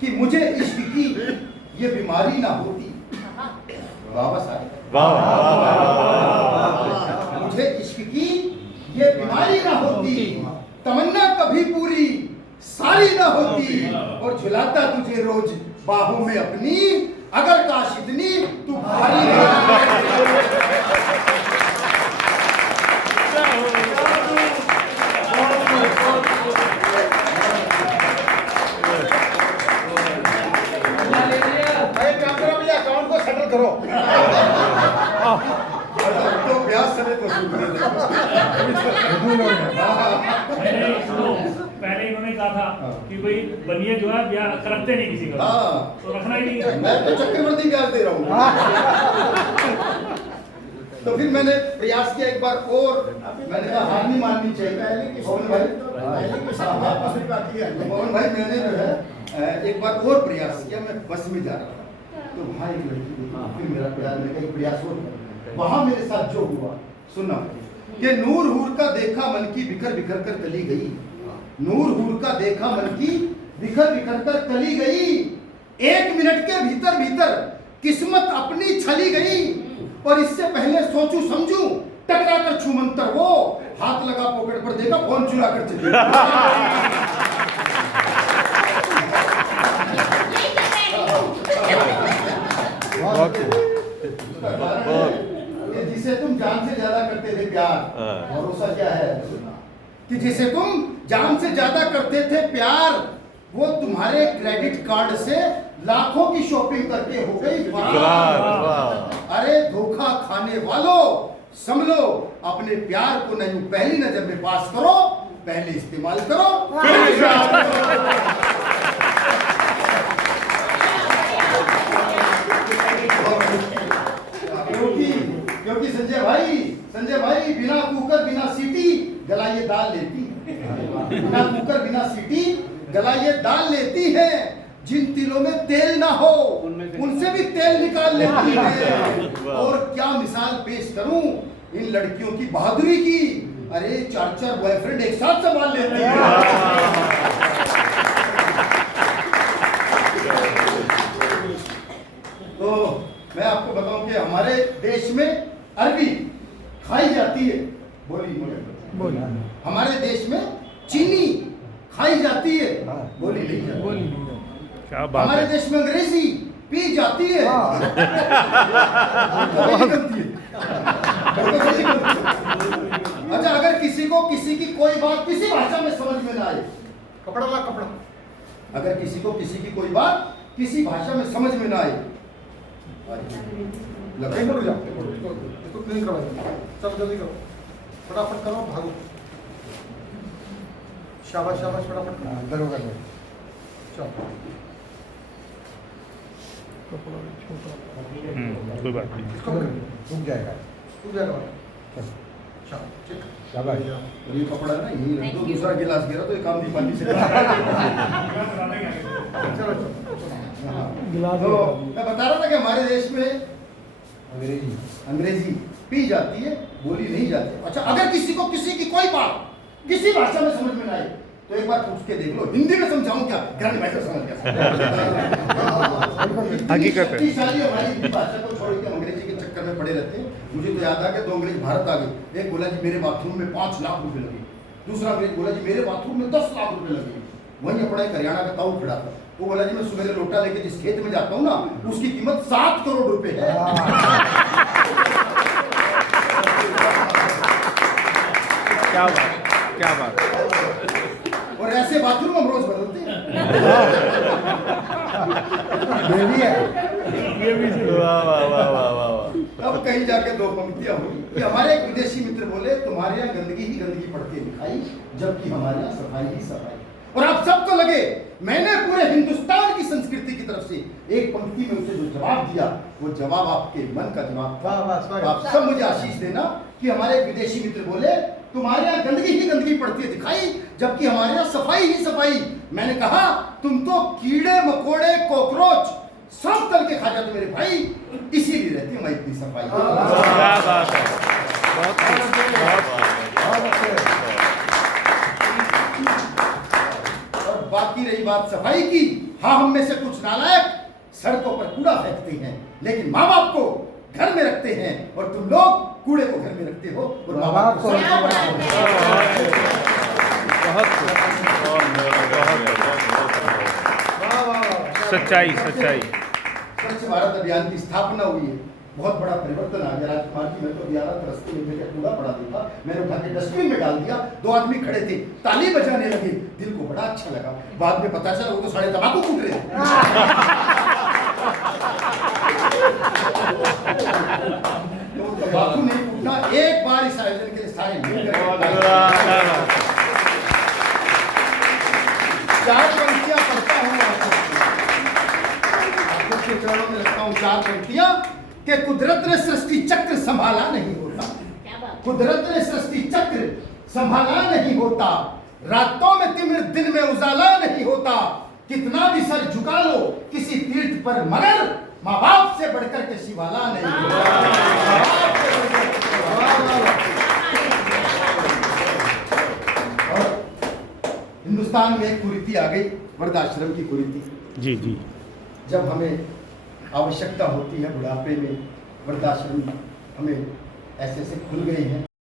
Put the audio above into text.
कि मुझे इश्क की ये बीमारी ना होती। वापस आए, मुझे इश्क की ये बीमारी ना होती, तमन्ना कभी पूरी सारी ना होती, और झुलाता तुझे रोज बाहों में अपनी, अगर काश इतनी तू भारी अकाउंट को सेटल करो। तो ब्याज समेत वसूल पहले इन्होंने कहा था कि भाई बनिए जो है ब्याह रखते नहीं किसी को, तो रखना ही नहीं। मैं तो चक्रवर्ती ब्याज दे रहा हूँ। तो फिर मैंने प्रयास किया एक बार और, मैंने कहा हार नहीं माननी चाहिए। मोहन भाई मैंने जो है एक बार और प्रयास किया, मैं बस में जा रहा था, तो भाई एक लड़की, फिर मेरा प्यार, मैंने कहा प्रयास और, वहां मेरे साथ जो हुआ सुना कि नूर हूर का देखा मन की बिखर बिखर कर चली गई, नूर हूर का देखा मन की बिखर बिखर कर चली गई, 1 मिनट के भीतर भीतर किस्मत अपनी छली गई, और इससे पहले सोचूं समझूं टकरा कर छूमंतर वो, हाथ लगा पॉकेट पर देखा फोन चुरा कर चली जिसे तुम जान से ज्यादा करते थे प्यार, भरोसा क्या है कि जिसे तुम जान से ज्यादा करते थे प्यार, वो तुम्हारे क्रेडिट कार्ड से लाखों की शॉपिंग करके हो गई फरार। अरे धोखा खाने वालों समझो, अपने प्यार को नहीं पहली नजर में पास करो, पहले इस्तेमाल करो क्योंकि संजय भाई बिना कुकर बिना सीटी गला ये दाल लेती, बिना कुकर बिना सीटी गला ये दाल लेती है, जिन तिलों में तेल ना हो उनसे भी तेल निकाल लेती है। और क्या मिसाल पेश करूं इन लड़कियों की बहादुरी की, अरे 4-4 बॉयफ्रेंड एक साथ संभाल लेती है। तो मैं आपको बताऊं कि हमारे देश में अरबी खाई जाती है, बोली हमारे देश में चीनी खाई जाती है, बोली नहीं जाती। क्या बात हमारे है। देश में अंग्रेजी पी जाती है, अच्छा अगर किसी को किसी की कोई बात किसी भाषा में समझ में ना आए, कपड़ा ला कपड़ा, अगर किसी को किसी की कोई बात किसी भाषा में समझ में ना आए, इसको क्लीन करो, सब जल्दी करो, फटाफट करो, भागो, शाबाश शाबाश, फटाफट अंदर होगा, चलो कोई बात नहीं, रुक जाएगा शाबाश। ये कपड़ा ना यही रख दो, दूसरा गिलास गिरा तो ये काम दीपाली से चलो तो मैं बता रहा था कि हमारे देश में अंग्रेजी पी जाती है, बोली नहीं जाती। अच्छा अगर किसी को किसी की कोई बात किसी भाषा में समझ में ना आए तो एक बार पूछ के देख लो, हिंदी में समझाऊं क्या, ग्रामीण भाषा समझ गया। हकीकत है। शक्तिशाली हमारी हिंदी भाषा को छोड़ के अंग्रेजी के चक्कर में पड़े रहते हैं। मुझे तो याद आ गया 2 अंग्रेज भारत आ गए, एक बोला जी मेरे बाथरूम में 5 लाख रुपए लगे, दूसरा अंग्रेज बोला जी मेरे बाथरूम में 10 लाख रुपए लगे। वहीं अपना एक हरियाणा का ताऊ खड़ा था, वो बोला जी मैं सुबह लोटा लेके जिस खेत में जाता हूँ ना उसकी कीमत 7 करोड़ रुपए है। क्या बात और ऐसे बाथरूम हम रोज बदलते हैं। ये भी है। वाह। अब कहीं जाके 2 पंक्तियां हुई कि हमारे एक विदेशी मित्र बोले तुम्हारे यहाँ गंदगी ही गंदगी पड़ती दिखाई, जबकि हमारे यहाँ सफाई ही सफाई। और आप सबको लगे मैंने पूरे हिंदुस्तान की संस्कृति की तरफ से एक पंक्ति में उसे जो जवाब दिया वो जवाब आपके मन का जवाब था। आप सब मुझे आशीष देना कि हमारे एक विदेशी मित्र बोले तुम्हारे यहाँ गंदगी ही गंदगी पड़ती है दिखाई, जबकि हमारे यहाँ सफाई ही सफाई। मैंने कहा तुम तो कीड़े मकोड़े कॉकरोच सब तल के खा जाते मेरे भाई, इसीलिए रहती है मैं इतनी सफाई। क्या बात है, और बाकी रही बात सफाई की, हाँ, हम में से कुछ नालायक सड़कों पर कूड़ा फेंकते हैं, लेकिन माँ बाप को घर में रखते हैं, और तुम लोग कूड़े को घर में रखते हो और माँ बाप को सड़कों पर रखते हो। सच्चाई सच्चाई। स्वच्छ भारत अभियान की स्थापना हुई है, बहुत बड़ा परिवर्तन आ गया। राजकुमार जी, मैं तो अभी आ रहा था, रास्ते में मेरे कूड़ा पड़ा देखा, मैंने उठा के डस्टबिन में डाल दिया। 2 आदमी खड़े थे, ताली बजाने लगे, दिल को बड़ा अच्छा लगा। बाद में पता चला वो तो सारे तंबाकू कूट रहे थे। तो तंबाकू नहीं कूटना, एक बार इस आयोजन के लिए सारे मिलकर 4 पंक्तियां पढ़ता हूँ आपके चरणों में रखता हूँ। 4 पंक्तियां कि कुदरत ने सृष्टि चक्र संभाला नहीं होता, कुदरत ने सृष्टि चक्र संभाला नहीं होता, रातों में तिमिर दिन में उजाला नहीं होता, कितना भी सर झुका लो किसी तीर्थ पर, मगर माँ बाप से बढ़कर के शिवाला नहीं होता। और हिंदुस्तान में एक कुरीति आ गई, वृद्धाश्रम की कुरीति। जी जी। जब हमें आवश्यकता होती है बुढ़ापे में, वृद्धाश्रम हमें ऐसे ऐसे खुल गए हैं,